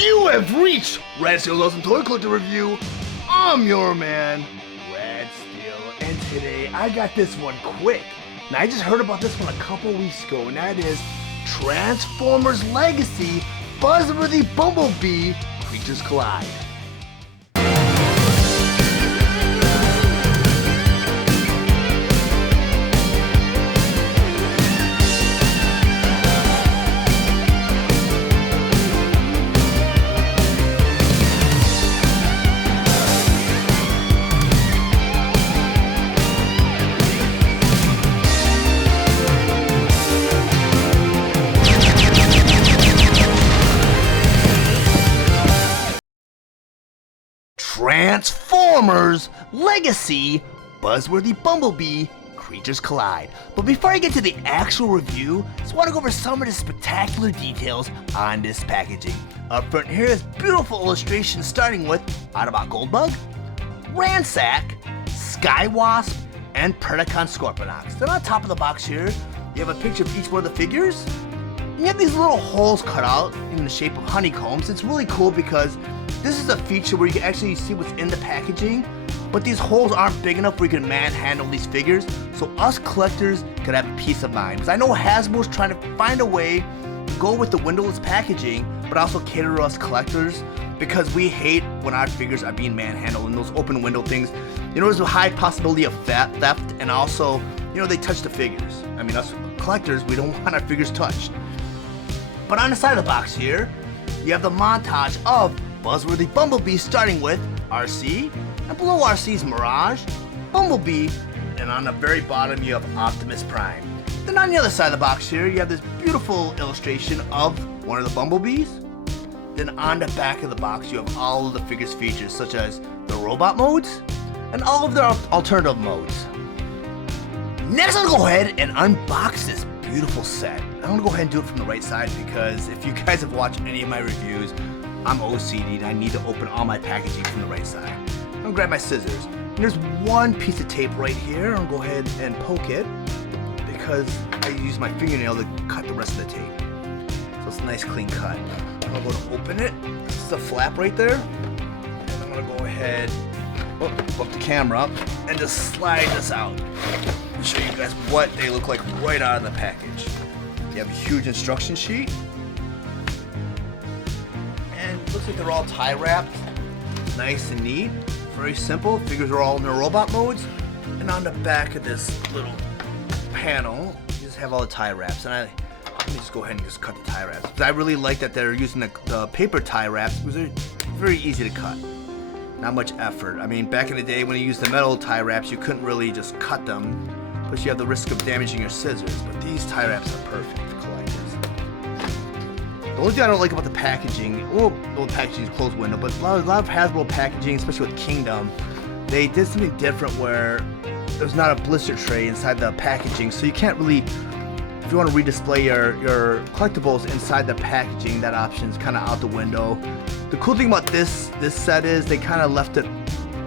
You have reached Ransack and Toy Collector Review. I'm your man, Steele, and today I got this one quick. Now I just heard about this one a couple weeks ago, and that is Transformers Legacy Buzzworthy Bumblebee Creatures Collide. Transformers Legacy Buzzworthy Bumblebee Creatures Collide. But before I get to the actual review, I just want to go over some of the spectacular details on this packaging. Up front here is beautiful illustrations starting with Autobot Goldbug, Ransack, Skywasp, and Predacon Scorponok. Then on top of the box here, you have a picture of each one of the figures. You have these little holes cut out in the shape of honeycombs. It's really cool because this is a feature where you can actually see what's in the packaging, but these holes aren't big enough where you can manhandle these figures, so us collectors could have peace of mind. Because I know Hasbro's trying to find a way to go with the windowless packaging, but also cater to us collectors, because we hate when our figures are being manhandled in those open window things. You know, there's a high possibility of theft, and also, you know, they touch the figures. I mean, us collectors, we don't want our figures touched. But on the side of the box here, you have the montage of Buzzworthy Bumblebee, starting with RC, and below RC is Mirage, Bumblebee, and on the very bottom you have Optimus Prime. Then on the other side of the box here, you have this beautiful illustration of one of the Bumblebees. Then on the back of the box you have all of the figures' features, such as the robot modes, and all of their alternative modes. Next, I'm gonna go ahead and unbox this beautiful set. I'm gonna go ahead and do it from the right side because if you guys have watched any of my reviews, I'm OCD and I need to open all my packaging from the right side. I'm gonna grab my scissors. And there's one piece of tape right here. I'm gonna go ahead and poke it because I use my fingernail to cut the rest of the tape. So it's a nice clean cut. I'm gonna go to open it. This is a flap right there. And I'm gonna go ahead, flip the camera up, and just slide this out. And show you guys what they look like right out of the package. You have a huge instruction sheet. Looks like they're all tie wrapped, nice and neat, very simple. Figures are all in their robot modes, and on the back of this little panel, you just have all the tie wraps. And let me just go ahead and just cut the tie wraps. Because I really like that they're using the paper tie wraps because they're very easy to cut. Not much effort. I mean, back in the day when you used the metal tie wraps, you couldn't really just cut them, plus you have the risk of damaging your scissors. But these tie wraps are perfect for collectors. The only thing I don't like about the packaging, well, the packaging is closed window, but a lot of Hasbro packaging, especially with Kingdom, they did something different where there's not a blister tray inside the packaging, so you can't really, if you want to redisplay your collectibles inside the packaging, that option's kind of out the window. The cool thing about this set is they kind of left it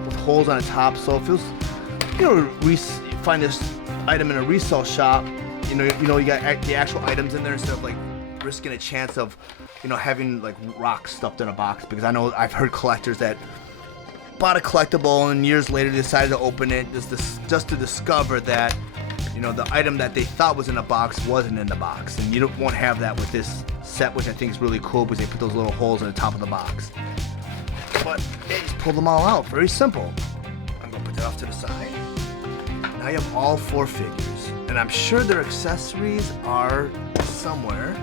with holes on the top, so if it was, you find this item in a resale shop, you got the actual items in there instead of like risking a chance of, having like rocks stuffed in a box, because I know I've heard collectors that bought a collectible and years later decided to open it just to discover that, the item that they thought was in a box wasn't in the box. And you won't have that with this set, which I think is really cool because they put those little holes in the top of the box. But they just pulled them all out. Very simple. I'm gonna put that off to the side. Now you have all 4 figures, and I'm sure their accessories are somewhere.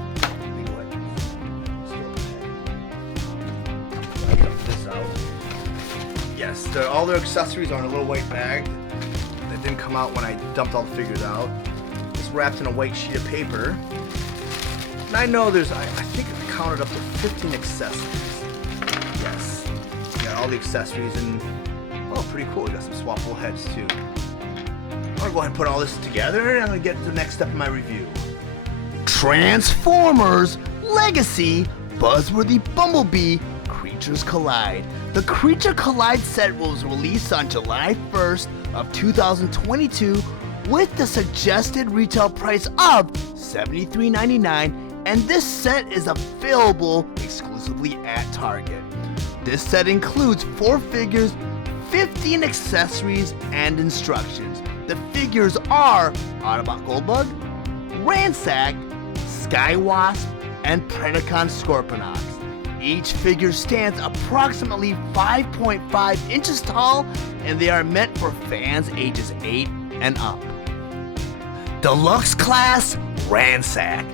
Yes, all their accessories are in a little white bag that didn't come out when I dumped all the figures out. It's wrapped in a white sheet of paper. And I know I think I counted up to 15 accessories. Yes, you got all the accessories and, oh, pretty cool. You got some swappable heads too. I'm gonna go ahead and put all this together and I'm gonna get to the next step in my review. Transformers Legacy Buzzworthy Bumblebee Creatures Collide. The Creature Collide set was released on July 1st of 2022 with the suggested retail price of $73.99, and this set is available exclusively exclusively at Target. This set includes 4 figures, 15 accessories, and instructions. The figures are Autobot Goldbug, Ransack, Skywasp, and Predacon Scorponok. Each figure stands approximately 5.5 inches tall, and they are meant for fans ages 8 and up. Deluxe Class Ransack.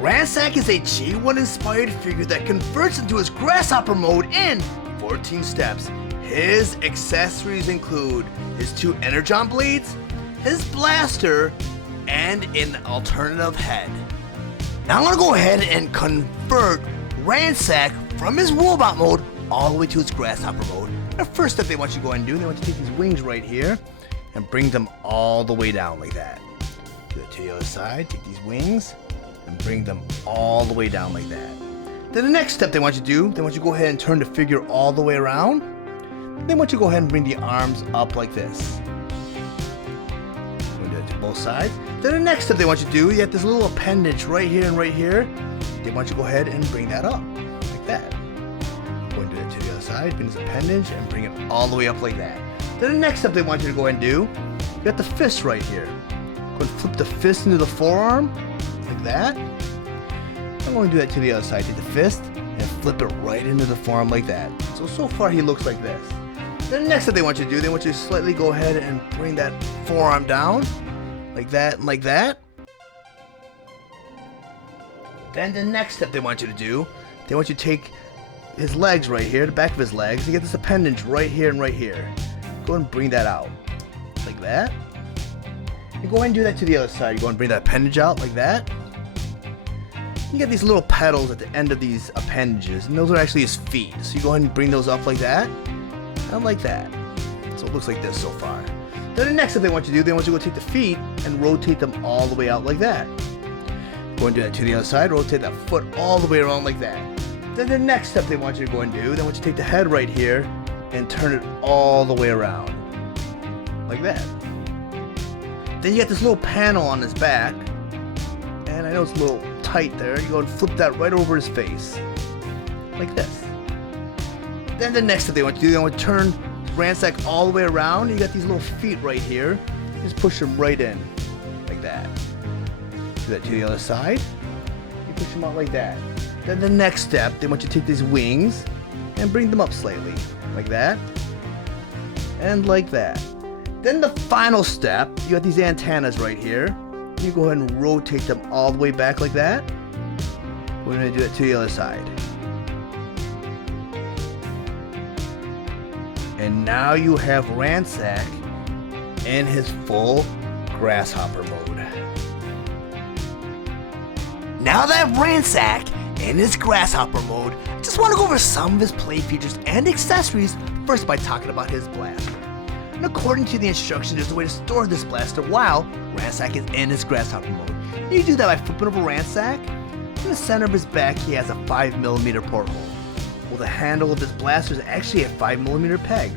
Ransack is a G1 inspired figure that converts into his grasshopper mode in 14 steps. His accessories include his 2 energon blades, his blaster, and an alternative head. Now I'm going to go ahead and convert Ransack from his robot mode all the way to his grasshopper mode. The first step they want you to go ahead and do, they want you to take these wings right here and bring them all the way down like that. Do it to the other side, take these wings and bring them all the way down like that. Then the next step they want you to do, they want you to go ahead and turn the figure all the way around. They want you to go ahead and bring the arms up like this. Do it to both sides. Then the next step they want you to do, you have this little appendage right here and right here. They want you to go ahead and bring that up like that. Go and do it to the other side, bring this appendage and bring it all the way up like that. Then the next step they want you to go ahead and do, you got the fist right here. Go and flip the fist into the forearm like that. I'm going to do that to the other side. Take the fist and flip it right into the forearm like that. So far he looks like this. Then the next step they want you to do, they want you to slightly go ahead and bring that forearm down like that and like that. Then the next step they want you to do, they want you to take his legs right here, the back of his legs, you get this appendage right here and right here. Go and bring that out like that. You go ahead and do that to the other side. You go and bring that appendage out like that. You get these little pedals at the end of these appendages, and those are actually his feet. So you go ahead and bring those up like that, and like that. So it looks like this so far. Then the next step they want you to do, they want you to go take the feet and rotate them all the way out like that. Go and do that to the other side, rotate that foot all the way around like that. Then the next step they want you to go and do, they want you to take the head right here and turn it all the way around. Like that. Then you got this little panel on his back, and I know it's a little tight there. You go and flip that right over his face. Like this. Then the next step they want you to do, they want to turn Ransack all the way around. You got these little feet right here. Just push them right in. Like that. Do that to the other side. You push them out like that. Then the next step, they want you to take these wings and bring them up slightly. Like that. And like that. Then the final step, you got these antennas right here. You go ahead and rotate them all the way back like that. We're going to do it to the other side. And now you have Ransack in his full grasshopper mode. Now that I have Ransack in his grasshopper mode, I just want to go over some of his play features and accessories, first by talking about his blaster. And according to the instructions, there's a way to store this blaster while Ransack is in his grasshopper mode. And you do that by flipping over Ransack. In the center of his back, he has a 5mm porthole. Well, the handle of this blaster is actually a 5mm peg.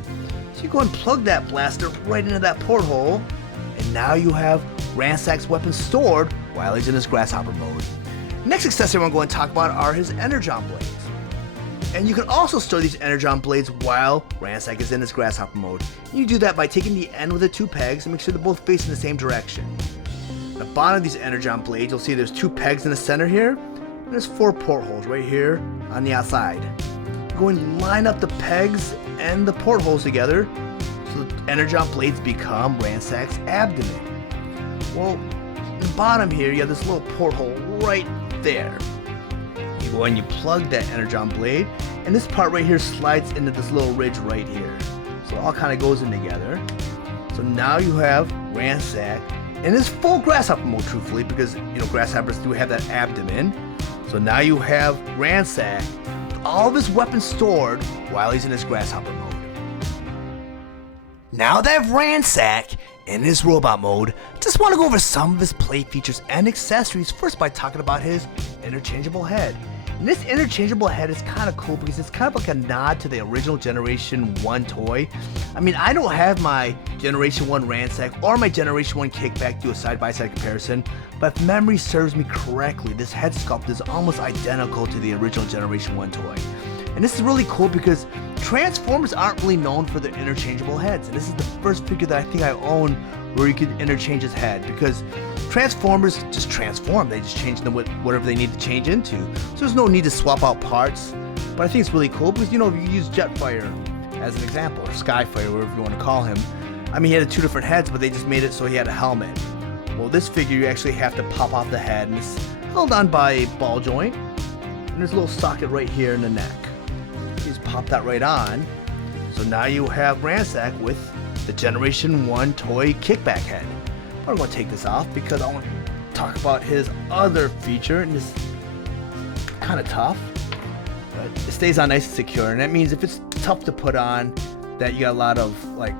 So you go and plug that blaster right into that porthole, and now you have Ransack's weapon stored while he's in his grasshopper mode. Next accessory I'm going to talk about are his energon blades. And you can also store these energon blades while Ransack is in his grasshopper mode. And you do that by taking the end with the 2 pegs and make sure they're both facing the same direction. At the bottom of these energon blades, you'll see there's 2 pegs in the center here, and there's 4 portholes right here on the outside. Go and line up the pegs and the portholes together so the energon blades become Ransack's abdomen. Well, at the bottom here, you have this little porthole right there. You go and you plug that energon blade, and this part right here slides into this little ridge right here. So it all kind of goes in together. So now you have Ransack in his full grasshopper mode, truthfully, because grasshoppers do have that abdomen. So now you have Ransack with all of his weapons stored while he's in his grasshopper mode. Now that I have Ransack in his robot mode, just want to go over some of his play features and accessories, first by talking about his interchangeable head. And this interchangeable head is kind of cool because it's kind of like a nod to the original Generation 1 toy. I mean, I don't have my Generation 1 Ransack or my Generation 1 Kickback do a side-by-side comparison, but if memory serves me correctly, this head sculpt is almost identical to the original Generation 1 toy. And this is really cool because Transformers aren't really known for their interchangeable heads. And this is the first figure that I think I own where you could interchange his head, because Transformers just transform. They just change them with whatever they need to change into. So there's no need to swap out parts. But I think it's really cool because, you know, if you use Jetfire as an example, or Skyfire, whatever you want to call him. I mean, he had 2 different heads, but they just made it so he had a helmet. Well, this figure, you actually have to pop off the head, and it's held on by a ball joint. And there's a little socket right here in the neck. You just pop that right on. So now you have Ransack with the Generation 1 toy kickback head. But I'm going to take this off because I want to talk about his other feature, and it's kind of tough. But it stays on nice and secure, and that means if it's tough to put on, that you got a lot of like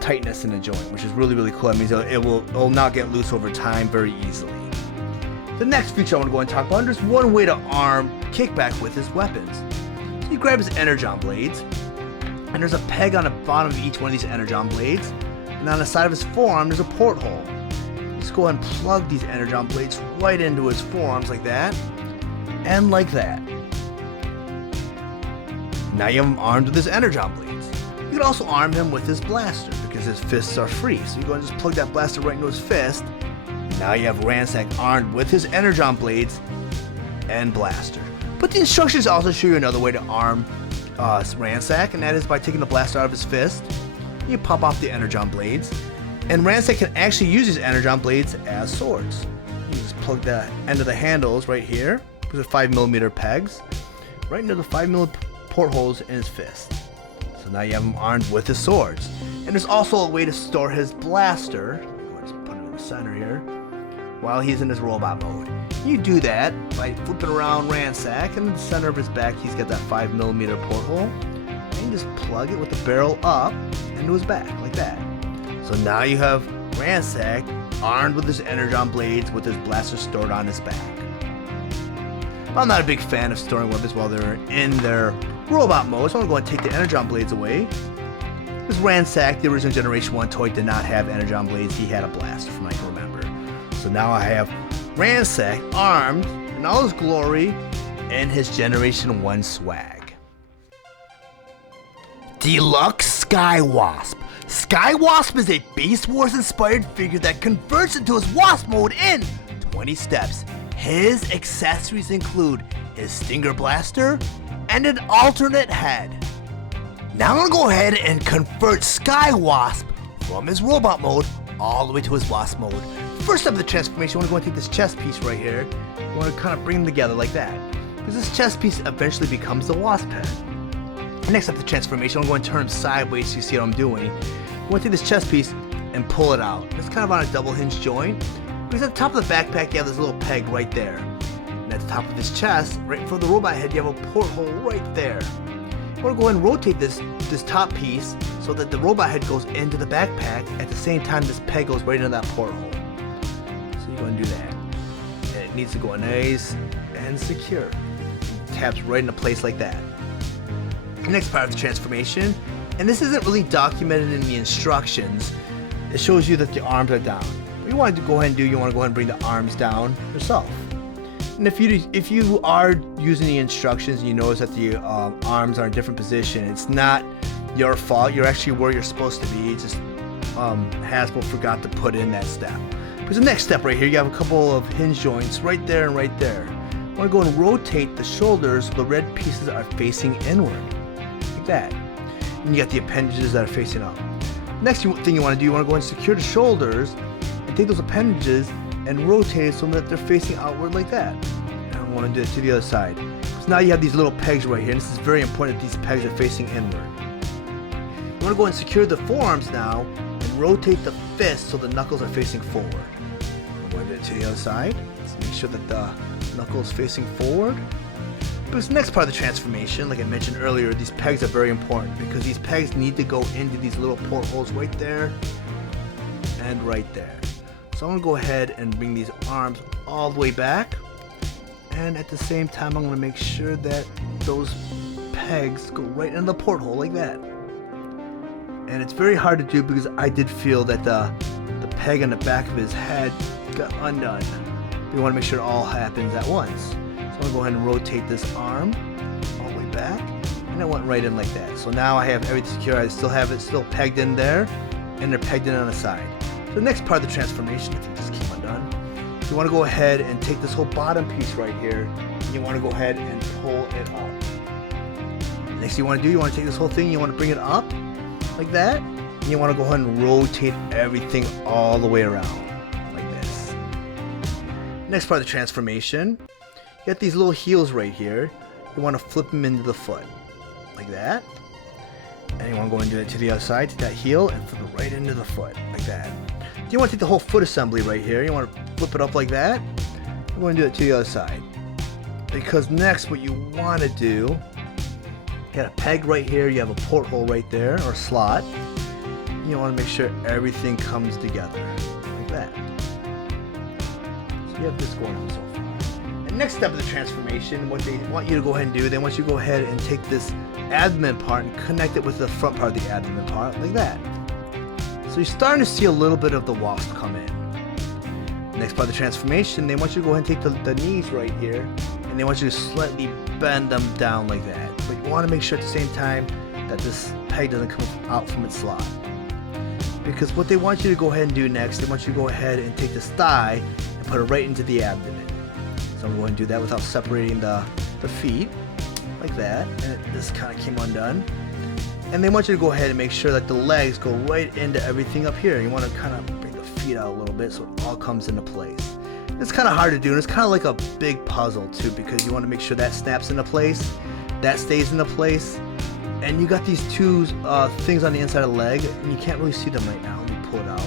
tightness in the joint, which is really, really cool. That means it will not get loose over time very easily. The next feature I want to go and talk about, and there's one way to arm kickback with his weapons. So you grab his Energon blades, and there's a peg on the bottom of each one of these Energon blades, and on the side of his forearm there's a porthole. Just go ahead and plug these Energon blades right into his forearms like that, and like that. Now you have him armed with his Energon blades. You can also arm him with his blaster because his fists are free. So you go and just plug that blaster right into his fist. Now you have Ransack armed with his Energon blades and blaster. But the instructions also show you another way to arm Ransack, and that is by taking the blaster out of his fist. You pop off the Energon blades, and Ransack can actually use his Energon blades as swords. You just plug the end of the handles right here with the 5mm pegs right into the 5mm portholes in his fist. So now you have him armed with his swords. And there's also a way to store his blaster. Go ahead and put it in the center here while he's in his robot mode. You do that by flipping around Ransack, and in the center of his back he's got that 5mm porthole. And you just plug it with the barrel up into his back like that. So now you have Ransack armed with his Energon blades with his blaster stored on his back. I'm not a big fan of storing weapons while they're in their robot mode, so I'm going to go and take the Energon blades away. This Ransack, the original Generation 1 toy, did not have Energon blades. He had a blaster, from what I can remember. So now I have Ransack armed in all his glory and his Generation 1 swag. Deluxe Skywasp. Skywasp is a Beast Wars inspired figure that converts into his Wasp mode in 20 steps. His accessories include his Stinger blaster and an alternate head. Now I'm going to go ahead and convert Skywasp from his robot mode all the way to his Wasp mode. First up the transformation, I want to go and take this chest piece right here. I want to kind of bring them together like that, because this chest piece eventually becomes the Wasp head. Next up the transformation, I'm going to turn him sideways so you see what I'm doing. I'm going to take this chest piece and pull it out. It's kind of on a double hinge joint, because at the top of the backpack you have this little peg right there. And at the top of his chest, right in front of the robot head, you have a porthole right there. I'm going to go ahead and rotate this top piece so that the robot head goes into the backpack at the same time this peg goes right into that porthole. So you're going to do that. And it needs to go nice and secure. It taps right into place like that. The next part of the transformation, and this isn't really documented in the instructions, it shows you that the arms are down. What you want to go ahead and do, you want to go ahead and bring the arms down yourself. And if you are using the instructions and you notice that the arms are in a different position, it's not your fault. You're actually where you're supposed to be. It's just Hasbro forgot to put in that step. Because the next step right here, you have a couple of hinge joints right there and right there. You want to go and rotate the shoulders so the red pieces are facing inward, like that. And you got the appendages that are facing up. Next thing you want to do, you want to go and secure the shoulders and take those appendages and rotate it so that they're facing outward like that. And I want to do it to the other side. So now you have these little pegs right here, and this is very important that these pegs are facing inward. You want to go and secure the forearms now and rotate the fist so the knuckles are facing forward. I'm going to do it to the other side. Let's make sure that the knuckle is facing forward. But the next part of the transformation, like I mentioned earlier, these pegs are very important because these pegs need to go into these little portholes right there and right there. So I'm going to go ahead and bring these arms all the way back, and at the same time I'm going to make sure that those pegs go right into the porthole like that. And it's very hard to do because I did feel that the peg on the back of his head got undone. We want to make sure it all happens at once. So I'm going to go ahead and rotate this arm all the way back, and it went right in like that. So now I have everything secure. I still have it still pegged in there, and they're pegged in on the side. So the next part of the transformation, I think just came undone. You want to go ahead and take this whole bottom piece right here, and you want to go ahead and pull it up. Next thing you want to do, you want to take this whole thing, you want to bring it up like that, and you want to go ahead and rotate everything all the way around like this. Next part of the transformation, you got these little heels right here. You want to flip them into the foot like that, and you want to go and do it to the other side, take that heel and flip it right into the foot like that. You want to take the whole foot assembly right here, you want to flip it up like that. You're going to do it to the other side, because next what you want to do, you got a peg right here, you have a porthole right there, or slot. You want to make sure everything comes together like that. So you have this going on so far. And next step of the transformation, what they want you to go ahead and do, they want you to go ahead and take this abdomen part and connect it with the front part of the abdomen part like that. So you're starting to see a little bit of the wasp come in. Next part of the transformation, they want you to go ahead and take the knees right here, and they want you to slightly bend them down like that. But you want to make sure at the same time that this peg doesn't come out from its slot. Because what they want you to go ahead and do next, they want you to go ahead and take this thigh and put it right into the abdomen. So I'm going to do that without separating the feet like that, and this kind of came undone. And they want you to go ahead and make sure that the legs go right into everything up here. You want to kind of bring the feet out a little bit so it all comes into place. It's kind of hard to do, and it's kind of like a big puzzle too, because you want to make sure that snaps into place, that stays into place, and you got these two things on the inside of the leg, and you can't really see them right now. Let me pull it out,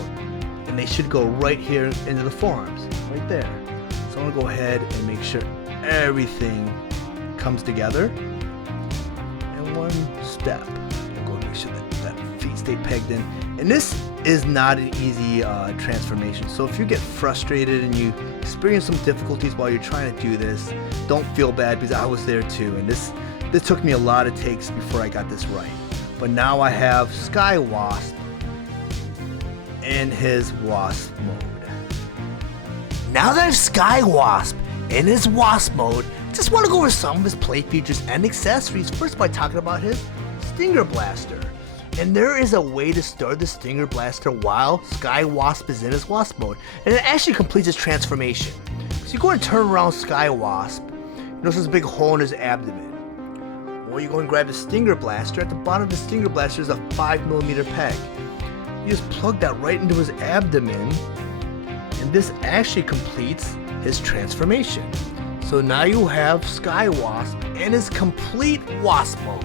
and they should go right here into the forearms, right there. So I'm gonna go ahead and make sure everything comes together in one step. Make sure that feet stay pegged in, and this is not an easy transformation. So if you get frustrated and you experience some difficulties while you're trying to do this, don't feel bad, because I was there too, and this took me a lot of takes before I got this right. But now I have Skywasp in his wasp mode. Now that I have Skywasp in his wasp mode, I just want to go over some of his play features and accessories, first by talking about his Stinger Blaster. And there is a way to start the Stinger Blaster while Skywasp is in his wasp mode, and it actually completes his transformation. So you go and turn around Skywasp, you notice there's a big hole in his abdomen. Well, you go and grab the Stinger Blaster. At the bottom of the Stinger Blaster is a 5mm peg. You just plug that right into his abdomen, and this actually completes his transformation. So now you have Skywasp in his complete wasp mode.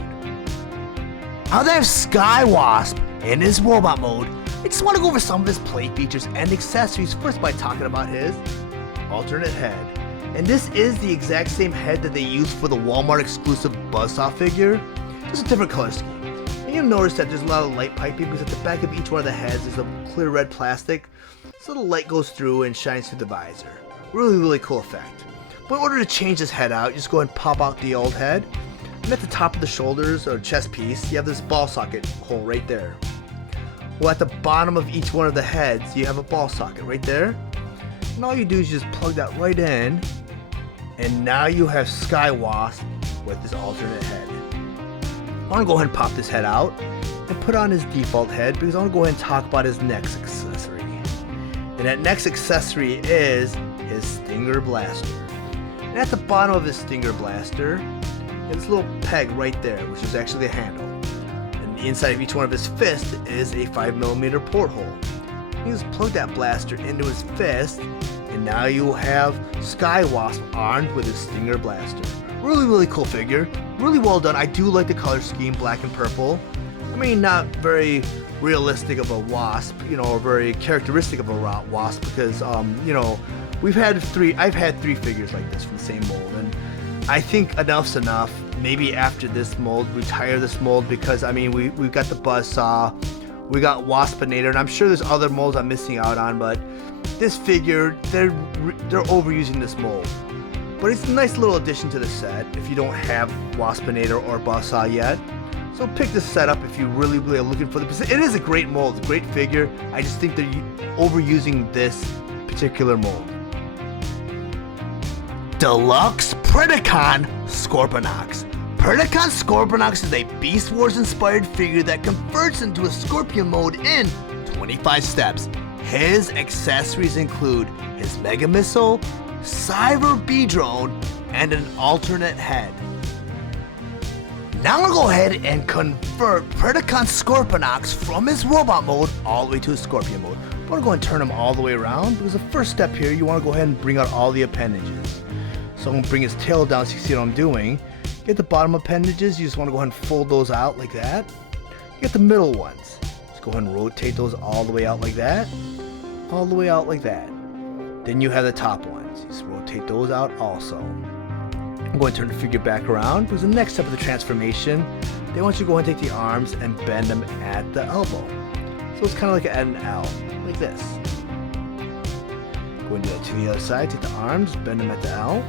Now that I have Skywasp in his robot mode, I just want to go over some of his play features and accessories, first by talking about his alternate head. And this is the exact same head that they used for the Walmart exclusive Buzzsaw figure, just a different color scheme. And you'll notice that there's a lot of light piping, because at the back of each one of the heads is a clear red plastic, so the light goes through and shines through the visor. Really cool effect. But in order to change this head out, you just go ahead and pop out the old head. And at the top of the shoulders or chest piece, you have this ball socket hole right there. Well, at the bottom of each one of the heads, you have a ball socket right there. And all you do is just plug that right in, and now you have Skywasp with this alternate head. I want to go ahead and pop this head out and put on his default head, because I want to go ahead and talk about his next accessory. And that next accessory is his Stinger Blaster. And at the bottom of his Stinger Blaster, this little peg right there, which is actually the handle. And the inside of each one of his fists is a 5mm porthole. You just plug that blaster into his fist, and now you have Skywasp armed with his Stinger Blaster. Really cool figure. Really well done. I do like the color scheme, black and purple. I mean, not very realistic of a wasp, or very characteristic of a wasp, because, I've had three figures like this from the same mold, and I think enough's enough. Maybe after this mold, retire this mold, because we've got the Buzzsaw, we got Waspinator, and I'm sure there's other molds I'm missing out on, but this figure, they're overusing this mold. But it's a nice little addition to the set if you don't have Waspinator or Buzzsaw yet. So pick this set up if you really are looking for it is a great mold, a great figure. I just think they're overusing this particular mold. Deluxe Predacon Scorponoks. Predacon Scorponok is a Beast Wars inspired figure that converts into a Scorpion mode in 25 steps. His accessories include his Mega Missile, Cyber B-Drone, and an alternate head. Now I'm going to go ahead and convert Predacon Scorponok from his robot mode all the way to his Scorpion mode. I'm going to go and turn him all the way around because the first step here, you want to go ahead and bring out all the appendages. So I'm going to bring his tail down so you see what I'm doing. Get the bottom appendages, you just want to go ahead and fold those out like that. Get the middle ones. Just go ahead and rotate those all the way out like that. All the way out like that. Then you have the top ones. Just rotate those out also. I'm going to turn the figure back around because the next step of the transformation, they want you to go ahead and take the arms and bend them at the elbow. So it's kind of like an L, like this. Go and do that to the other side, take the arms, bend them at the L.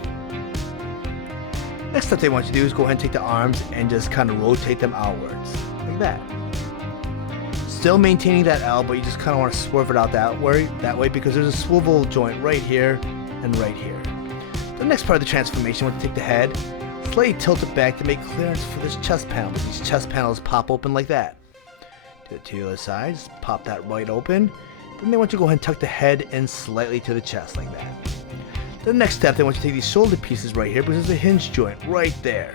Next step they want you to do is go ahead and take the arms and just kind of rotate them outwards, like that. Still maintaining that L, but you just kind of want to swerve it out that way because there's a swivel joint right here and right here. The next part of the transformation, when you take the head, slightly tilt it back to make clearance for this chest panel. These chest panels pop open like that. Do it to the other side, just pop that right open. Then they want you to go ahead and tuck the head in slightly to the chest like that. The next step, they want you to take these shoulder pieces right here because there's a hinge joint right there.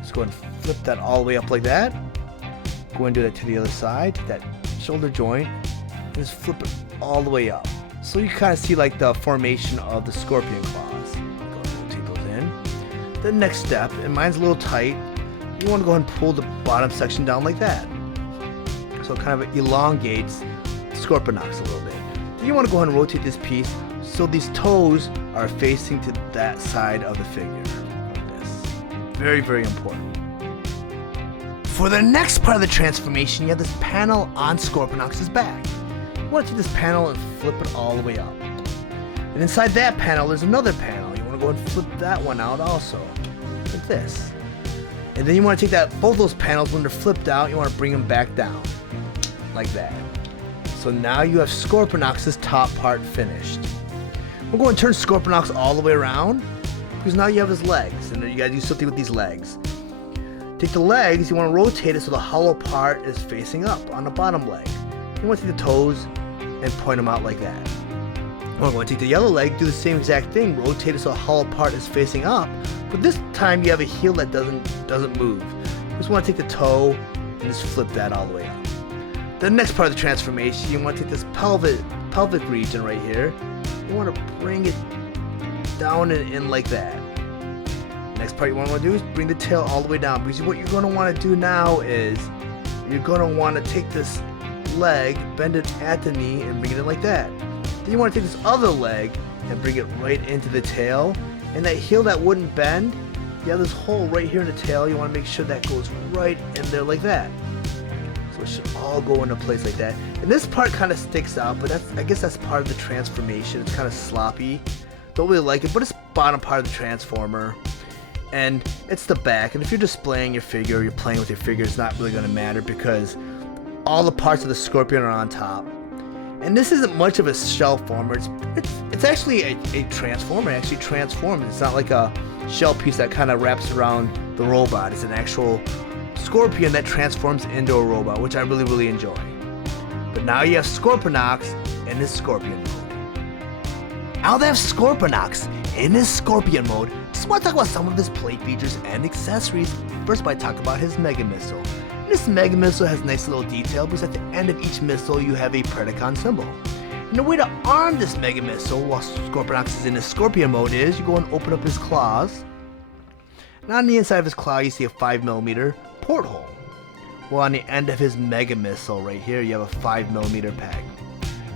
Just go ahead and flip that all the way up like that. Go ahead and do that to the other side, take that shoulder joint, and just flip it all the way up. So you kind of see like the formation of the scorpion claws. Go ahead and rotate those in. The next step, and mine's a little tight, you want to go ahead and pull the bottom section down like that. So it kind of elongates Scorponoks a little bit. Then you want to go ahead and rotate this piece so these toes are facing to that side of the figure, like this. Very, very important. For the next part of the transformation, you have this panel on Scorponok's back. You want to take this panel and flip it all the way up. And inside that panel, there's another panel. You want to go ahead and flip that one out also, like this. And then you want to take both those panels, when they're flipped out, you want to bring them back down, like that. So now you have Scorponok's top part finished. We're going to turn Scorponok all the way around because now you have his legs, and you got to do something with these legs. Take the legs, you want to rotate it so the hollow part is facing up on the bottom leg. You want to take the toes and point them out like that. We're going to take the yellow leg, do the same exact thing, rotate it so the hollow part is facing up, but this time you have a heel that doesn't move. You just want to take the toe and just flip that all the way up. The next part of the transformation, you want to take this pelvic region right here. You want to bring it down and in like that. Next part you want to do is bring the tail all the way down, because what you're going to want to do now is you're going to want to take this leg, bend it at the knee, and bring it in like that. Then you want to take this other leg and bring it right into the tail, and that heel that wouldn't bend, you have this hole right here in the tail. You want to make sure that goes right in there like that. So it should all go into place like that. And this part kind of sticks out, but I guess that's part of the transformation. It's kind of sloppy. Don't really like it, but it's bottom part of the transformer. And it's the back. And if you're displaying your figure, or you're playing with your figure, it's not really going to matter because all the parts of the Scorpion are on top. And this isn't much of a shell former. It's actually a transformer. It actually transforms. It's not like a shell piece that kind of wraps around the robot. It's an actual Scorpion that transforms into a robot, which I really, really enjoy. But now you have Scorponok in his Scorpion mode. Now they have Scorponok in his Scorpion mode. Just want to talk about some of his plate features and accessories. First, by talking about his Mega Missile. This Mega Missile has a nice little detail because at the end of each missile you have a Predacon symbol. And the way to arm this Mega Missile while Scorponok is in his Scorpion mode is you go and open up his claws. And on the inside of his claw you see a 5mm porthole. Well, on the end of his Mega Missile right here you have a 5mm peg.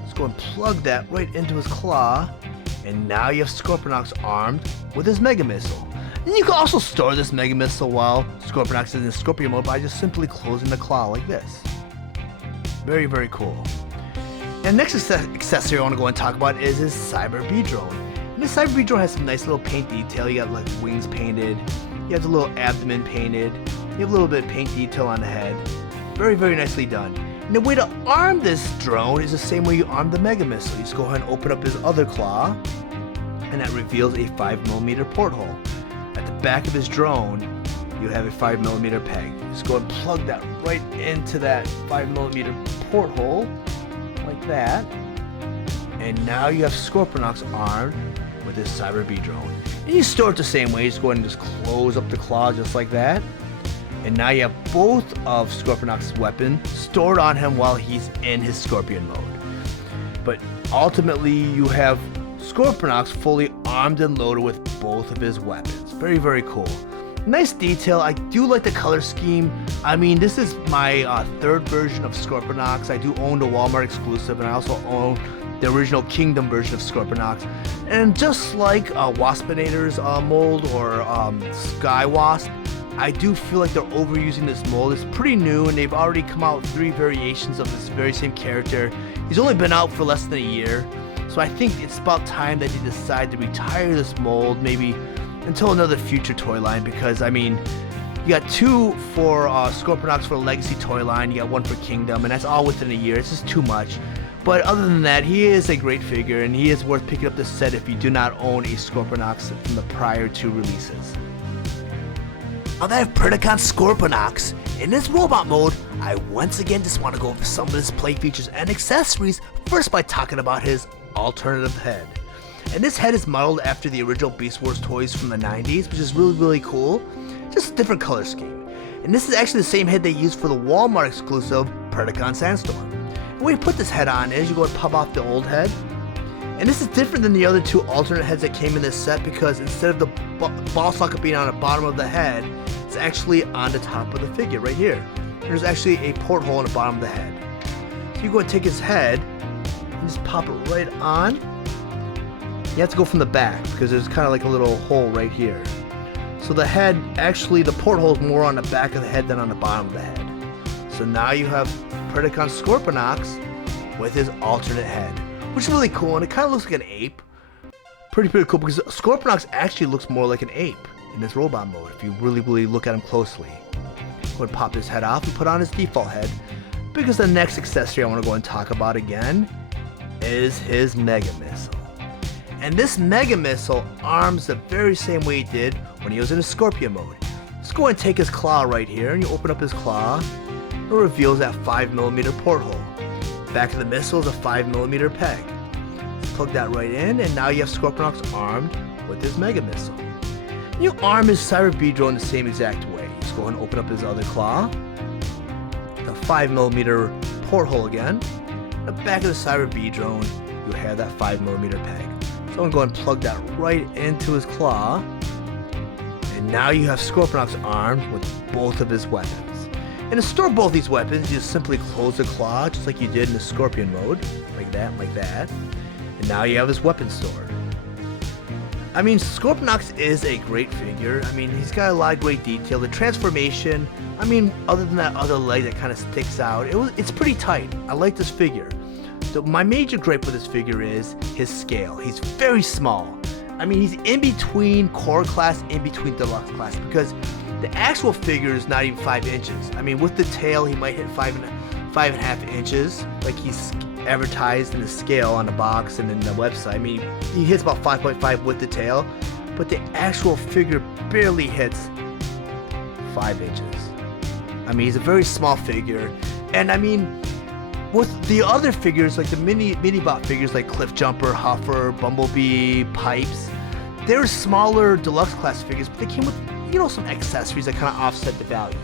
Let's go and plug that right into his claw, and now you have Scorponok armed with his Mega Missile. And you can also store this Mega Missile while Scorponok is in Scorpion mode by just simply closing the claw like this. Very, very cool. And next accessory I want to go and talk about is his Cyber B-Drone. And this Cyber B-Drone has some nice little paint detail. You got like wings painted, you have the little abdomen painted, you have a little bit of paint detail on the head. Very, very nicely done. And the way to arm this drone is the same way you arm the Mega Missile. You just go ahead and open up his other claw, and that reveals a 5mm porthole. At the back of his drone, you have a 5mm peg. Just go and plug that right into that 5mm porthole, like that. And now you have Scorponok's armed with his Cyber Bee drone. And you store it the same way. Just go ahead and just close up the claw just like that. And now you have both of Scorponok's weapons stored on him while he's in his Scorpion mode. But ultimately, you have Scorponok's fully armed and loaded with both of his weapons. Very, very cool. Nice detail. I do like the color scheme. I mean, this is my third version of Scorponok's. I do own the Walmart exclusive, and I also own the original Kingdom version of Scorponok's. And just like Waspinator's mold or Skywasp, I do feel like they're overusing this mold. It's pretty new, and they've already come out with 3 variations of this very same character. He's only been out for less than a year, so I think it's about time that they decide to retire this mold, maybe until another future toy line, because I mean, you got 2 for Scorponok's for Legacy toy line, you got 1 for Kingdom, and that's all within a year. It's just too much. But other than that, he is a great figure, and he is worth picking up this set if you do not own a Scorponok's from the prior 2 releases. Now that I have Predacon Scorponok's, in this robot mode, I once again just want to go over some of his play features and accessories, first by talking about his alternative head. And this head is modeled after the original Beast Wars toys from the 90s, which is really, really cool. Just a different color scheme. And this is actually the same head they used for the Walmart exclusive Predacon Sandstorm. The way you put this head on is you go and pop off the old head. And this is different than the other 2 alternate heads that came in this set, because instead of the ball socket being on the bottom of the head, it's actually on the top of the figure right here. And there's actually a porthole in the bottom of the head. So you go and take his head and just pop it right on. You have to go from the back because there's kind of like a little hole right here. So the head, actually the porthole is more on the back of the head than on the bottom of the head. So now you have Predacon Scorponok's with his alternate head, which is really cool, and it kind of looks like an ape. Pretty cool, because Scorponok's actually looks more like an ape in this robot mode if you really look at him closely. Go and pop his head off and put on his default head, because the next accessory I want to go and talk about again is his Mega Missile. And this Mega Missile arms the very same way he did when he was in his Scorpion mode. Just go and take his claw right here, and you open up his claw. It reveals that 5mm porthole. Back of the missile is a 5mm peg. Just plug that right in, and now you have Scorponok's armed with his Mega Missile. You arm his Cyber Bee drone the same exact way. Just go and open up his other claw. The 5mm porthole again. The back of the Cyber Bee drone, you have that 5mm peg. So I'm going to plug that right into his claw. And now you have Scorponok's armed with both of his weapons. And to store both these weapons, you just simply close the claw just like you did in the Scorpion mode. Like that, like that. And now you have his weapon stored. I mean, Scorponok's is a great figure. I mean, he's got a lot of great detail. The transformation, I mean, other than that other leg that kind of sticks out, it's pretty tight. I like this figure. So my major gripe with this figure is his scale. He's very small. I mean, he's in between core class, in between deluxe class, because the actual figure is not even 5 inches. I mean, with the tail, he might hit 5.5 inches, like he's advertised in the scale on the box and in the website. I mean, he hits about 5.5 with the tail, but the actual figure barely hits 5 inches. I mean, he's a very small figure, and I mean, with the other figures, like the mini-bot figures like Cliff Jumper, Huffer, Bumblebee, Pipes, they're smaller deluxe class figures, but they came with, you know, some accessories that kind of offset the value.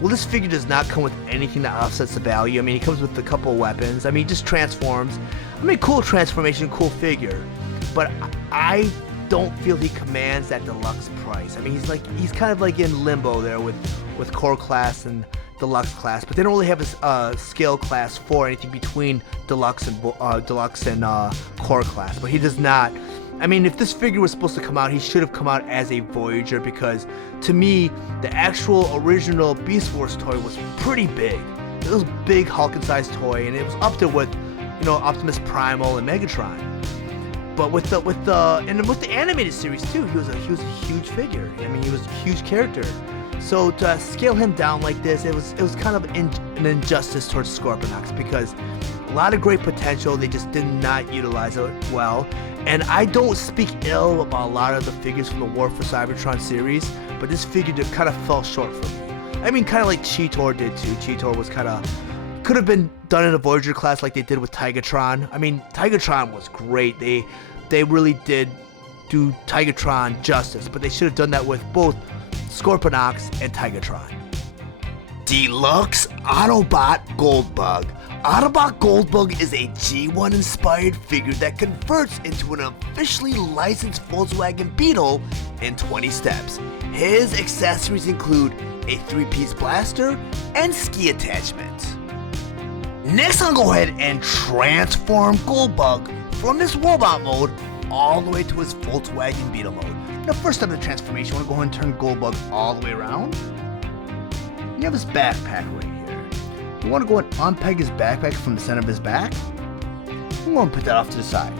Well, this figure does not come with anything that offsets the value. I mean, he comes with a couple of weapons. I mean, he just transforms. I mean, cool transformation, cool figure, but I don't feel he commands that deluxe price. I mean, he's kind of like in limbo there with core class and deluxe class, but they don't really have a scale class for anything between deluxe and core class. But he does not. I mean, if this figure was supposed to come out, he should have come out as a Voyager, because to me, the actual original Beast Wars toy was pretty big. It was a big Hulk-sized toy, and it was up there with, you know, Optimus Primal and Megatron. But with the animated series too, he was a huge figure. I mean, he was a huge character. So to scale him down like this, it was kind of an injustice towards Scorponok, because a lot of great potential, they just did not utilize it well. And I don't speak ill about a lot of the figures from the War for Cybertron series, but this figure kind of fell short for me. I mean, kind of like Cheetor did too. Cheetor was could have been done in a Voyager class like they did with Tigatron. I mean, Tigatron was great. They really did do Tigatron justice, but they should have done that with both Scorponoks and Tigatron. Deluxe Autobot Goldbug. Autobot Goldbug is a G1 inspired figure that converts into an officially licensed Volkswagen Beetle in 20 steps. His accessories include a 3-piece blaster and ski attachment. Next, I'll go ahead and transform Goldbug from this robot mode all the way to his Volkswagen Beetle mode. Now, first step of the transformation, I want to go ahead and turn Goldbug all the way around. You have his backpack right here. You want to go and unpeg his backpack from the center of his back. I'm going to put that off to the side.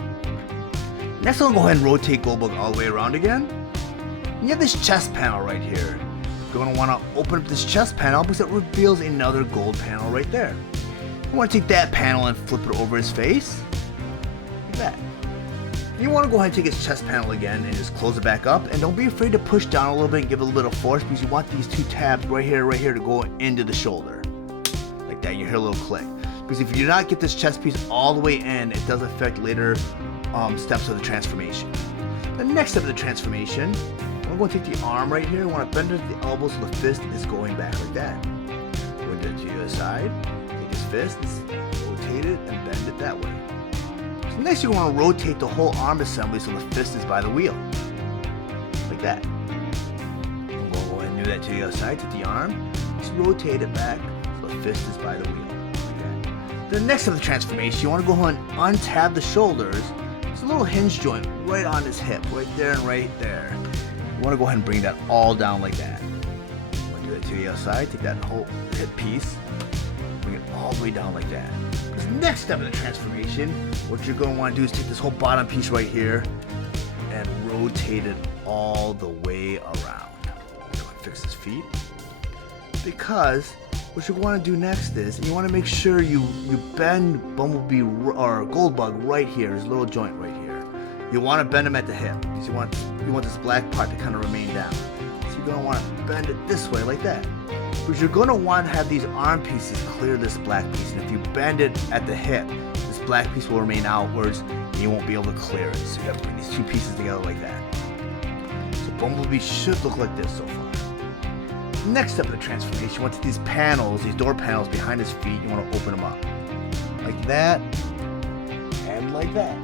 Next, I'll go ahead and rotate Goldbug all the way around again. And you have this chest panel right here. You're going to want to open up this chest panel because it reveals another gold panel right there. You want to take that panel and flip it over his face. Like that. You want to go ahead and take his chest panel again and just close it back up, and don't be afraid to push down a little bit and give it a little force because you want these two tabs right here to go into the shoulder. Like that, you hear a little click. Because if you do not get this chest piece all the way in, it does affect later steps of the transformation. The next step of the transformation, we're going to take the arm right here, we want to bend it at the elbow so the fist is going back like that. Go into the other side, take his fist, rotate it, and bend it that way. Next, you want to rotate the whole arm assembly so the fist is by the wheel. Like that. We'll go ahead and do that to the other side, to the arm. Just rotate it back so the fist is by the wheel. Like that. The next of the transformation, you want to go ahead and untab the shoulders. There's a little hinge joint right on his hip, right there and right there. You want to go ahead and bring that all down like that. You want to do that to the other side, take that whole hip piece, bring it all the way down like that. This next step of the transformation, what you're going to want to do is take this whole bottom piece right here and rotate it all the way around. Fix his feet. Because what you want to do next is you want to make sure you bend Bumblebee or Goldbug right here, his little joint right here. You want to bend him at the hip because you want this black part to kind of remain down. So you're going to want to bend it this way like that. Because you're going to want to have these arm pieces clear this black piece, and if you bend it at the hip, this black piece will remain outwards and you won't be able to clear it. So you have to bring these two pieces together like that. So Bumblebee should look like this so far. Next step of the transformation, you want to take these panels, these door panels behind his feet, you want to open them up. Like that, and like that.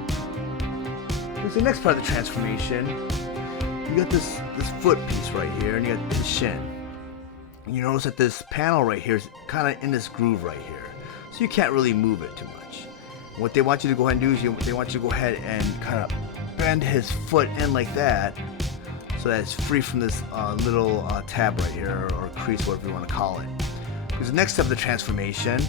Here's the next part of the transformation. You got this foot piece right here, and you got his shin. You notice that this panel right here is kind of in this groove right here, so you can't really move it too much. What they want you to go ahead and do is they want you to go ahead and kind of bend his foot in like that, so that it's free from this little tab right here, or crease, whatever you want to call it. Because the next step of the transformation,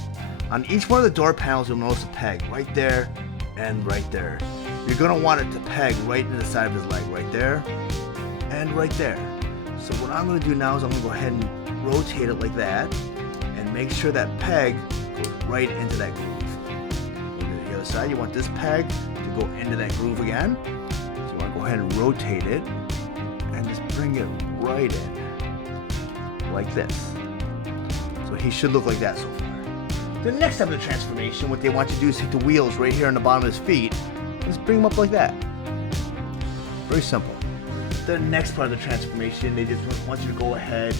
on each one of the door panels you'll notice a peg right there and right there. You're going to want it to peg right into the side of his leg, right there and right there. So what I'm going to do now is I'm going to go ahead and rotate it like that and make sure that peg goes right into that groove. To the other side, you want this peg to go into that groove again. So you want to go ahead and rotate it and just bring it right in like this. So he should look like that so far. The next step of the transformation, what they want you to do is take the wheels right here on the bottom of his feet and just bring them up like that. Very simple. The next part of the transformation, they just want you to go ahead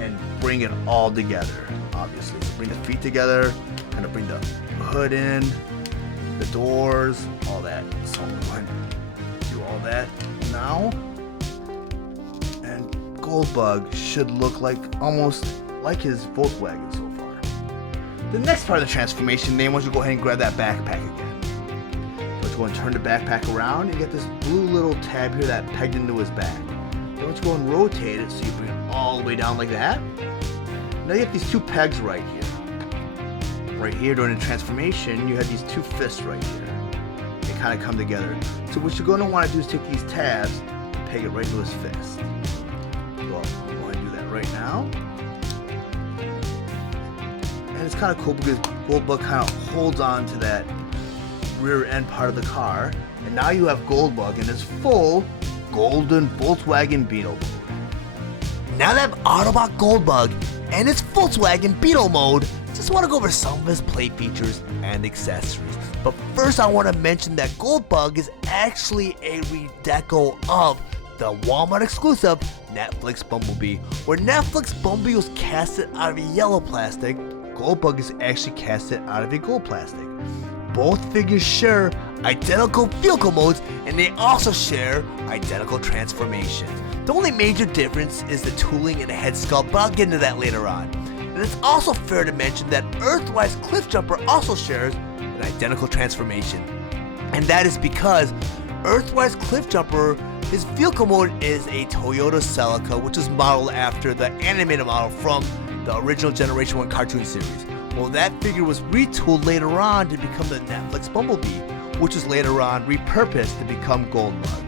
and bring it all together, obviously. So bring the feet together, kind of bring the hood in, the doors, all that. So I'm going to go ahead and do all that now. And Goldbug should look like almost like his Volkswagen so far. The next part of the transformation, they want you to go ahead and grab that backpack again. Let's go and turn the backpack around and get this blue little tab here that pegged into his back. Then let's go and rotate it so you bring it all the way down like that. Now you have these two pegs right here. Right here during the transformation, you have these two fists right here. They kind of come together. So what you're going to want to do is take these tabs and peg it right to his fist. Well, I'm going to do that right now. And it's kind of cool because Goldbug kind of holds on to that rear end part of the car. And now you have Goldbug in his full golden Volkswagen Beetle. now that Autobot Goldbug and its Volkswagen Beetle mode, just want to go over some of his play features and accessories. But first I want to mention that Goldbug is actually a redeco of the Walmart exclusive Netflix Bumblebee. Where Netflix Bumblebee was casted out of a yellow plastic, Goldbug is actually casted out of a gold plastic. Both figures share identical vehicle modes, and they also share identical transformations. The only major difference is the tooling and the head sculpt, but I'll get into that later on. And it's also fair to mention that Earthwise Cliffjumper also shares an identical transformation. And that is because Earthwise Cliffjumper, his vehicle mode is a Toyota Celica, which is modeled after the animated model from the original Generation 1 cartoon series. Well, that figure was retooled later on to become the Netflix Bumblebee, which was later on repurposed to become Goldbug.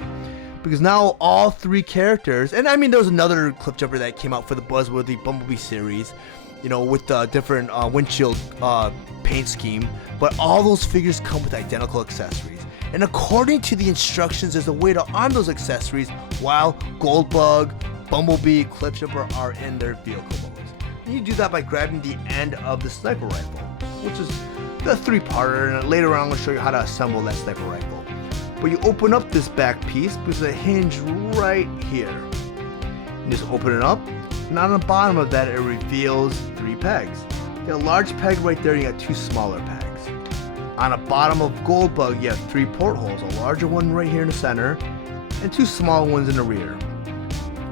Because now all three characters, and I mean there was another Cliffjumper that came out for the Buzzworthy Bumblebee series, you know, with the different windshield paint scheme, but all those figures come with identical accessories. And according to the instructions, there's a way to arm those accessories while Goldbug, Bumblebee, Cliffjumper are in their vehicle modes. And you do that by grabbing the end of the sniper rifle, which is the three-parter, and later on I'm going to show you how to assemble that sniper rifle. But you open up this back piece because there's a hinge right here. You just open it up, and on the bottom of that it reveals three pegs. You got a large peg right there, and you got two smaller pegs. On the bottom of Goldbug, you have three portholes, a larger one right here in the center, and two small ones in the rear.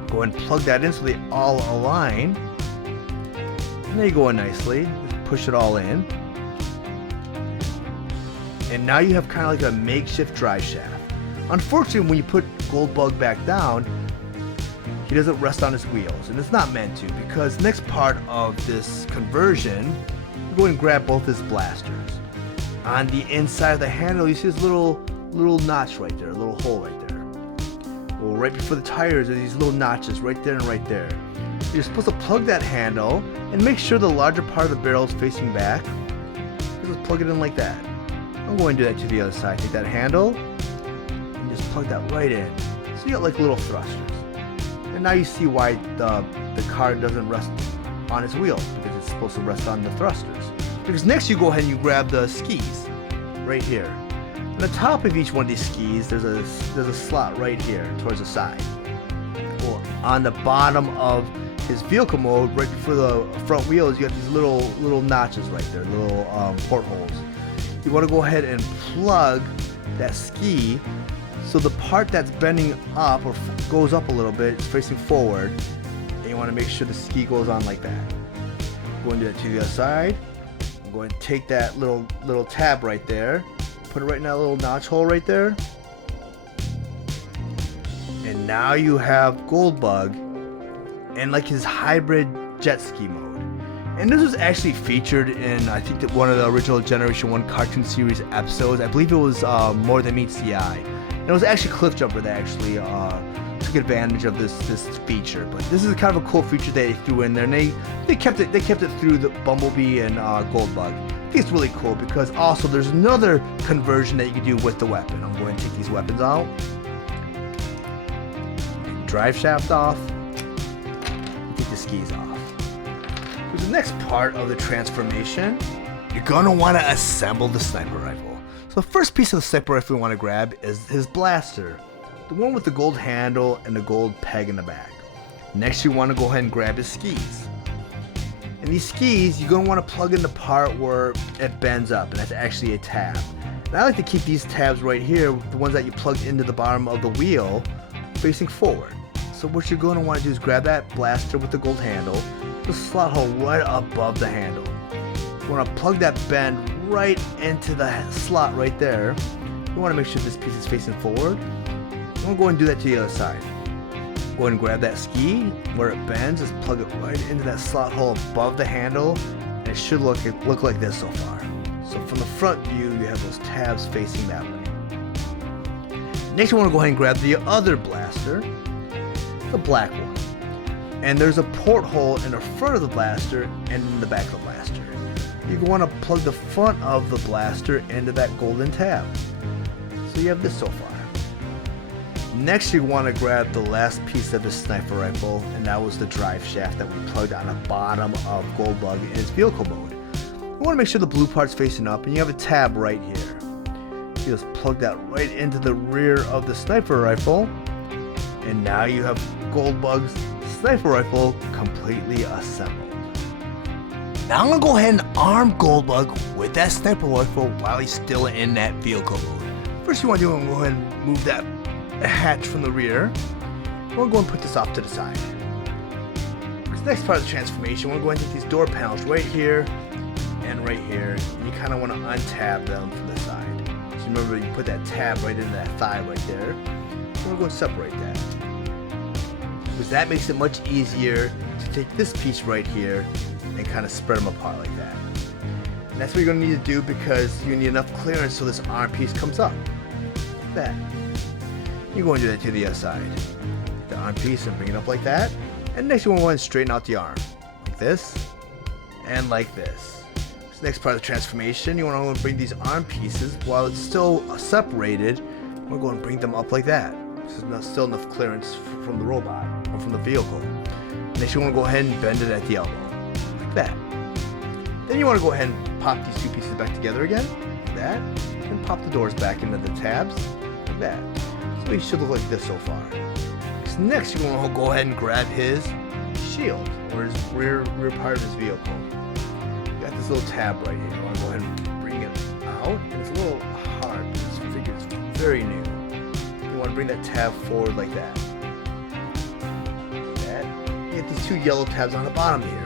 Go ahead and plug that in so they all align. And they go in nicely. Just push it all in. And now you have kind of like a makeshift drive shaft. Unfortunately, when you put Goldbug back down, he doesn't rest on his wheels, and it's not meant to, because next part of this conversion, you go and grab both his blasters. On the inside of the handle, you see this little notch right there, a little hole right there. Well, right before the tires, there's these little notches right there and right there. You're supposed to plug that handle and make sure the larger part of the barrel is facing back. Just plug it in like that. I'm going to do that to the other side. Take that handle and just plug that right in. So you got like little thrusters. And now you see why the car doesn't rest on its wheels, because it's supposed to rest on the thrusters. Because next you go ahead and you grab the skis right here. On the top of each one of these skis, there's a slot right here towards the side. Well, on the bottom of his vehicle mode, right before the front wheels, you got these little notches right there, little portholes. You want to go ahead and plug that ski so the part that's bending up or goes up a little bit is facing forward, and you want to make sure the ski goes on like that. Go and do that to the other side. Go ahead and take that little tab right there, put it right in that little notch hole right there, and now you have Goldbug and like his hybrid jet ski mode. And this was actually featured in, I think, one of the original Generation 1 cartoon series episodes. I believe it was More Than Meets the Eye. And it was actually Cliffjumper that actually took advantage of this feature. But this is kind of a cool feature they threw in there, and they kept it through the Bumblebee and Goldbug. I think it's really cool because also there's another conversion that you can do with the weapon. I'm going to take these weapons out, drive shaft off, and take the skis off. For the next part of the transformation, you're going to want to assemble the sniper rifle. So the first piece of the sniper rifle we want to grab is his blaster, the one with the gold handle and the gold peg in the back. Next you want to go ahead and grab his skis. And these skis, you're going to want to plug in the part where it bends up, and that's actually a tab. And I like to keep these tabs right here, the ones that you plugged into the bottom of the wheel, facing forward. So what you're going to want to do is grab that blaster with the gold handle, the slot hole right above the handle. You want to plug that bend right into the slot right there. You want to make sure this piece is facing forward. I'm going to go and do that to the other side. Go ahead and grab that ski where it bends, just plug it right into that slot hole above the handle, and it should look like this so far. So from the front view, you have those tabs facing that way. Next, you want to go ahead and grab the other blaster, the black one. And there's a porthole in the front of the blaster and in the back of the blaster. You want to plug the front of the blaster into that golden tab. So you have this so far. Next, you want to grab the last piece of his sniper rifle, and that was the drive shaft that we plugged on the bottom of Goldbug in his vehicle mode. You want to make sure the blue part's facing up, and you have a tab right here. You just plug that right into the rear of the sniper rifle, and now you have Goldbug's sniper rifle completely assembled. Now I'm going to go ahead and arm Goldbug with that sniper rifle while he's still in that vehicle mode. First you want to do is go ahead and move that hatch from the rear. We'll go and put this off to the side. This next part of the transformation, we'll go ahead and take these door panels right here and right here. And you kind of want to untab them from the side. So remember, you put that tab right into that thigh right there. We're going to separate that, because that makes it much easier to take this piece right here and kind of spread them apart like that. And that's what you're going to need to do, because you need enough clearance so this arm piece comes up like that. You're going to do that to the other side. The arm piece and bring it up like that. And next you want to go ahead and straighten out the arm. Like this. And like this. This next part of the transformation, you want to go and bring these arm pieces while it's still separated. We're going to bring them up like that. So there's still enough clearance from the robot or from the vehicle. Next you want to go ahead and bend it at the elbow. Like that. Then you want to go ahead and pop these two pieces back together again. Like that. And pop the doors back into the tabs. Like that. So he should look like this so far. So next you want to go ahead and grab his shield, or his rear part of his vehicle. You got this little tab right here. You want to go ahead and bring it out. And it's a little hard because this figure is very new. You want to bring that tab forward like that. Like that. You get these two yellow tabs on the bottom here.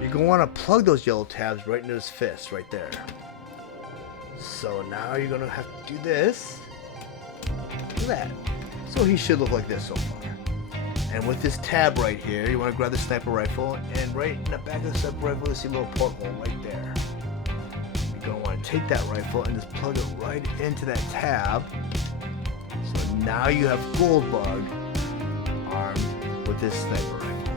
You're going to want to plug those yellow tabs right into his fist right there. So now you're going to have to do this. Look at that. So he should look like this so far. And with this tab right here, you want to grab the sniper rifle, and right in the back of the sniper rifle, you see a little porthole right there. You're going to want to take that rifle and just plug it right into that tab. So now you have Goldbug armed with this sniper rifle.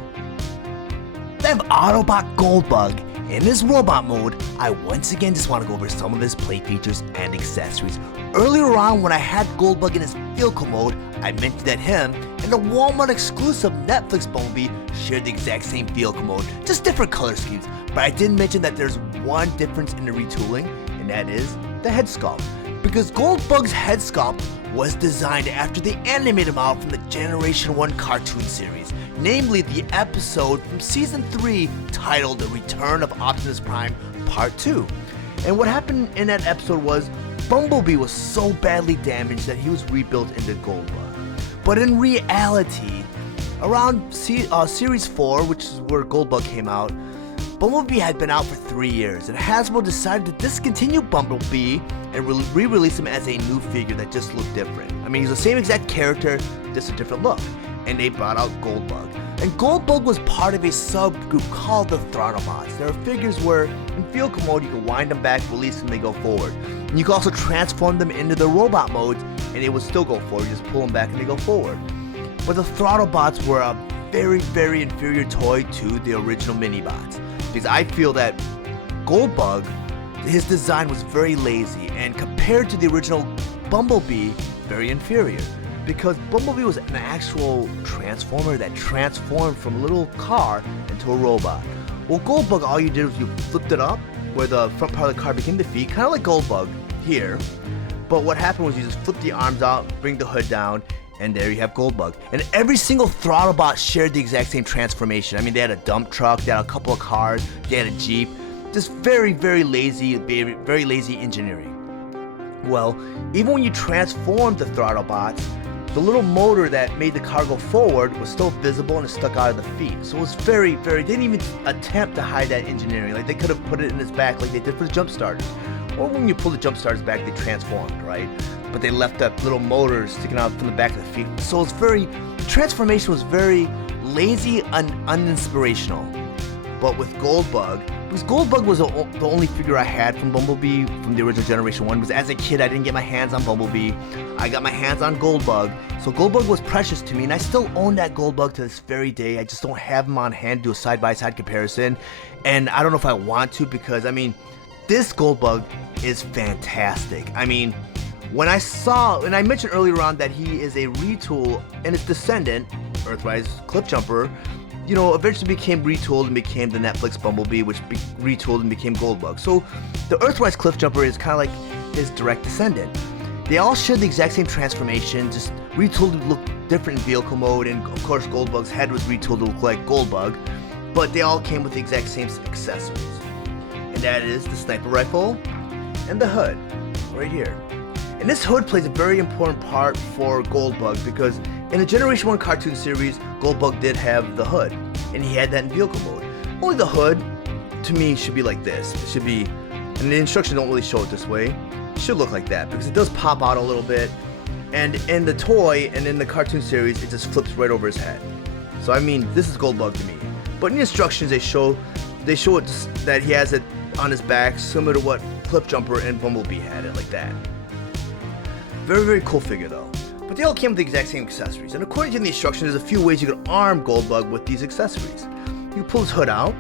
Then Autobot Goldbug. In his robot mode, I once again just want to go over some of his play features and accessories. Earlier on, when I had Goldbug in his vehicle mode, I mentioned that him and the Walmart exclusive Netflix Bumblebee shared the exact same vehicle mode, just different color schemes. But I did mention that there's one difference in the retooling, and that is the head sculpt. Because Goldbug's head sculpt was designed after the animated model from the Generation 1 cartoon series, namely the episode from Season 3 titled The Return of Optimus Prime Part 2. And what happened in that episode was Bumblebee was so badly damaged that he was rebuilt into Goldbug. But in reality, around Series 4, which is where Goldbug came out, Bumblebee had been out for 3 years, and Hasbro decided to discontinue Bumblebee and re-release him as a new figure that just looked different. I mean, he's the same exact character, just a different look. And they brought out Goldbug. And Goldbug was part of a subgroup called the Throttlebots. There are figures where, in vehicle mode, you can wind them back, release them, they go forward. And you can also transform them into the robot modes, and they would still go forward. You just pull them back and they go forward. But the Throttlebots were a very, very inferior toy to the original Minibots. Because I feel that Goldbug, his design was very lazy, and compared to the original Bumblebee, very inferior. Because Bumblebee was an actual transformer that transformed from a little car into a robot. Well, Goldbug, all you did was you flipped it up, where the front part of the car became the feet, kind of like Goldbug here. But what happened was you just flip the arms out, bring the hood down, and there you have Goldbug. And every single Throttlebot shared the exact same transformation. I mean, they had a dump truck, they had a couple of cars, they had a Jeep. Just very, very lazy, very lazy engineering. Well, even when you transformed the Throttlebots, the little motor that made the car go forward was still visible and it stuck out of the feet. So it was very, they didn't even attempt to hide that engineering. Like, they could have put it in his back like they did for the jump starters. Or when you pull the jump starters back, they transformed, right? But they left that little motor sticking out from the back of the feet. So it was the transformation was very lazy and uninspirational. But with Goldbug, because Goldbug was the only figure I had from Bumblebee from the original Generation 1, because as a kid I didn't get my hands on Bumblebee. I got my hands on Goldbug, so Goldbug was precious to me, and I still own that Goldbug to this very day. I just don't have him on hand to do a side-by-side comparison, and I don't know if I want to, because, I mean, this Goldbug is fantastic. I mean, When I mentioned earlier on that he is a retool and his descendant, Earthrise Cliffjumper, you know, eventually became retooled and became the Netflix Bumblebee, which retooled and became Goldbug. So the Earthrise Cliffjumper is kind of like his direct descendant. They all share the exact same transformation, just retooled to look different in vehicle mode, and of course Goldbug's head was retooled to look like Goldbug, but they all came with the exact same accessories. And that is the sniper rifle and the hood, right here. And this hood plays a very important part for Goldbug because in the Generation 1 cartoon series, Goldbug did have the hood, and he had that in vehicle mode. Only the hood, to me, should be like this. It should be, and the instructions don't really show it this way. It should look like that because it does pop out a little bit. And in the toy and in the cartoon series, it just flips right over his head. So I mean, this is Goldbug to me. But in the instructions, they show it that he has it on his back, similar to what Cliffjumper and Bumblebee had it, like that. Very, very cool figure though. But they all came with the exact same accessories. And according to the instructions, there's a few ways you can arm Goldbug with these accessories. You pull his hood out,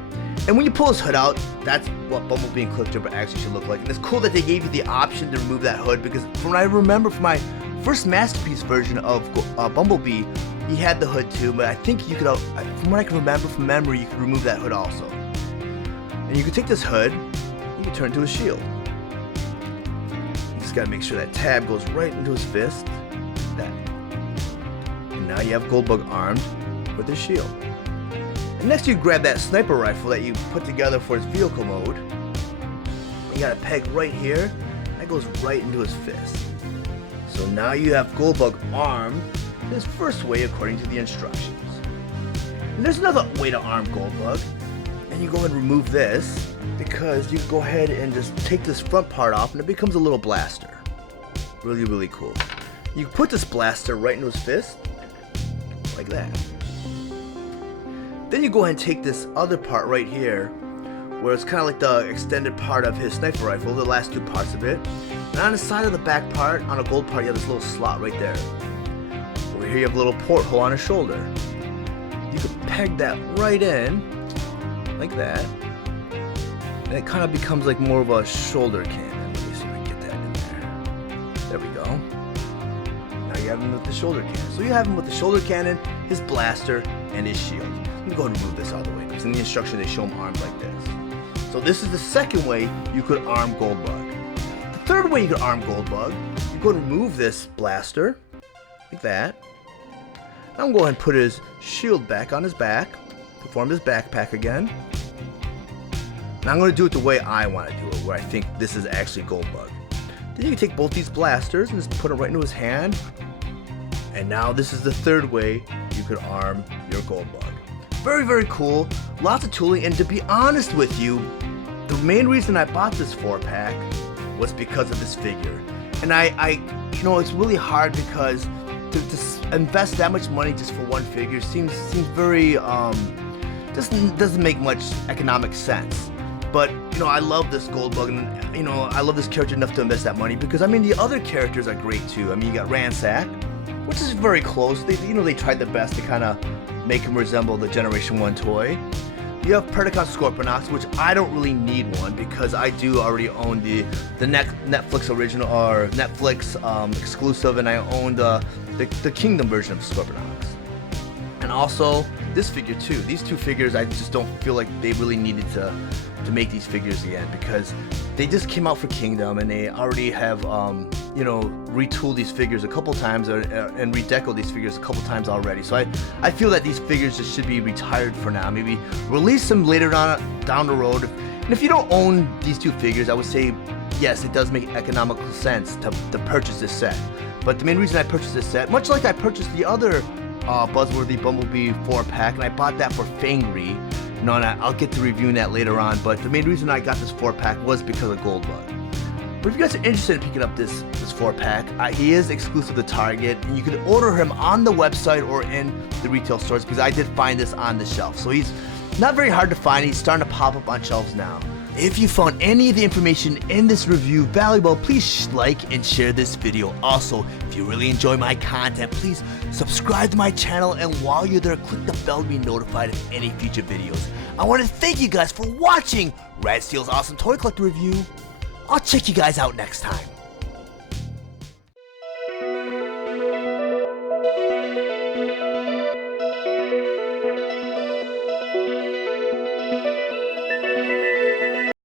and when you pull his hood out, that's what Bumblebee and Cliffjumper actually should look like. And it's cool that they gave you the option to remove that hood, because from what I remember from my first Masterpiece version of Bumblebee, he had the hood too, but I think you could, from what I can remember from memory, you could remove that hood also. And you could take this hood, you can turn it into a shield. You just gotta make sure that tab goes right into his fist. That. And now you have Goldbug armed with his shield. And next you grab that sniper rifle that you put together for his vehicle mode. You got a peg right here, that goes right into his fist. So now you have Goldbug armed his first way according to the instructions. And there's another way to arm Goldbug. And you go and remove this because you go ahead and just take this front part off and it becomes a little blaster. Really, really cool. You put this blaster right into his fist, like that. Then you go ahead and take this other part right here, where it's kind of like the extended part of his sniper rifle, the last two parts of it. And on the side of the back part, on a gold part, you have this little slot right there. Over here you have a little porthole on his shoulder. You can peg that right in, like that. And it kind of becomes like more of a shoulder cannon. Let me see if I can get that in there. There we go. Now you have him with the shoulder cannon. So you have him with the shoulder cannon, his blaster, and his shield. Let me go ahead and remove this out of the way, because in the instruction they show him armed like this. So this is the second way you could arm Goldbug. The third way you could arm Goldbug, you go and remove this blaster, like that. Now I'm going to go ahead and put his shield back on his back, to form his backpack again. Now I'm going to do it the way I want to do it, where I think this is actually Goldbug. Then you can take both these blasters and just put them right into his hand. And now this is the third way you could arm your Goldbug. Very, very cool. Lots of tooling, and to be honest with you, the main reason I bought this 4-pack was because of this figure. And I you know, it's really hard because to invest that much money just for one figure seems very doesn't make much economic sense. But you know, I love this Goldbug, and you know, I love this character enough to invest that money because I mean the other characters are great too. I mean, you got Ransack, which is very close. They tried their best to kind of make him resemble the Generation 1 toy. You have Predacon Scorponok, which I don't really need one because I do already own the Netflix original or Netflix exclusive, and I own the Kingdom version of Scorponok. And also this figure too. These two figures, I just don't feel like they really needed to make these figures again because they just came out for Kingdom and they already have you know, retooled these figures a couple times and redecoed these figures a couple times already. So I feel that these figures just should be retired for now. Maybe release them later on down the road. And if you don't own these two figures, I would say yes, it does make economical sense to purchase this set. But the main reason I purchased this set, much like I purchased the other Buzzworthy Bumblebee 4-pack, and I bought that for Fangry. You know, and I'll get to reviewing that later on, but the main reason I got this 4-pack was because of Goldbug. But if you guys are interested in picking up this 4-pack, he is exclusive to Target, and you can order him on the website or in the retail stores because I did find this on the shelf. So he's not very hard to find. He's starting to pop up on shelves now. If you found any of the information in this review valuable, please like and share this video. Also, if you really enjoy my content, please subscribe to my channel, and while you're there, click the bell to be notified of any future videos. I want to thank you guys for watching Steele's Awesome Toy Collector Review. I'll check you guys out next time.